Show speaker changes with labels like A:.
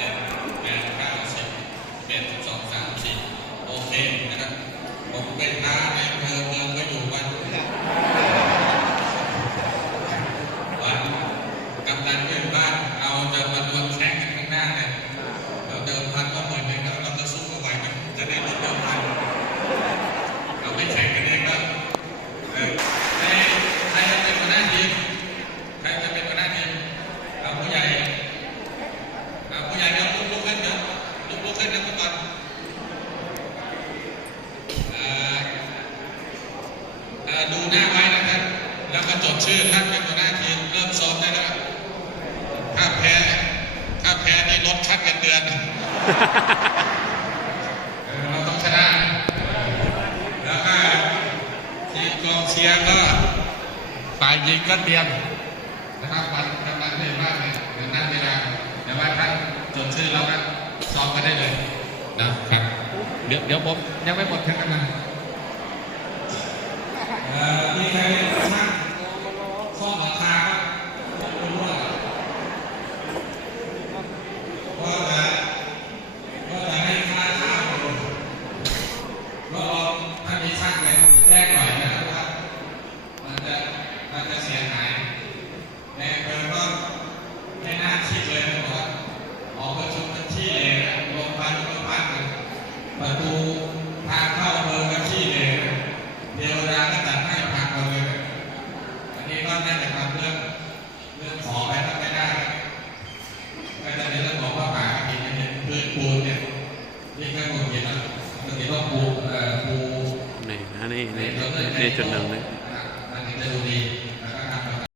A: จ็ดแปดเก้าสิบเอ็ดสิบสองสามสี่โอเคนะครับผมเป็นพระในอำเภอเมืองก็อยู่วันวันกำนันเยือนบ้านเราจะมาดวลแข่งกันข้างหน้าเนี่ยเราเดิมพันก็เหมือนกันแล้วเราจะสู้กันไหวไหมจะได้ลดเดิมพันเราไม่แข่งกันเองแล้วเออใครใครจะเป็นหัวหน้าทีม ใครจะเป็นหัวหน้าทีมเอาผู้ใหญ่เอาผู้ใหญ่เดี๋ยวลุกลุกขึ้นเดี๋ยวลุกลุกขึ้นนะทุกคนเอ่อเอ่อ ดูหน้าไว้นะครับ แล้วก็จดชื่อท่านเป็นหัวหน้าทีมเริ่มซ้อมได้แล้วถ้าแพ้ถ้าแพ้นี่ลดขั้นเงินเดือนเราต้องชนะแล้วก็ทีมกองเชียร์ก็ฝ่ายยิงก็เตรียมนะครับวันกำลังเล่นมากเลยเดี๋ยวนั่งเวลาเดี๋ยวว่าท่านจดชื่อแล้วก็ซ้อมกันได้เลยนะครับเดี๋ยวเดี๋ยวผมยังไม่หมดทั้งกันนะเอ่อมีใครเป็นช่างซ่อมหลังคาบ้างไม่รู้อะว่าจะว่าจะให้ค่าเช่า ก็ลองถ้ามีช่างเลยแจ้งหน่อยนะครับว่ามันจะมันจะเสียหายในอำเภอก็ไม่น่าคิดเลยนะบอกว่าออกประชุมกันที่เลยนะโรงพยาบาลโรงพยาบาลเลยประตูทางเข้าอำเภอกันที่เลยนะเทวดาก็จัดให้พังหมดเลยนะ อันนี้ก็น่าจะทำเรื่องเรื่องขอไปทำไม่ได้นะก็จะเป็นเรื่องของว่าป่ากินเนี่ยพื้นปูนเนี่ยนี่ก็คงเห็นแล้วมันจะต้องปูเอ่อปู
B: นี่นะนี่นี่นี่จุดหนึ่งนี่
A: มันถึงจะดูดี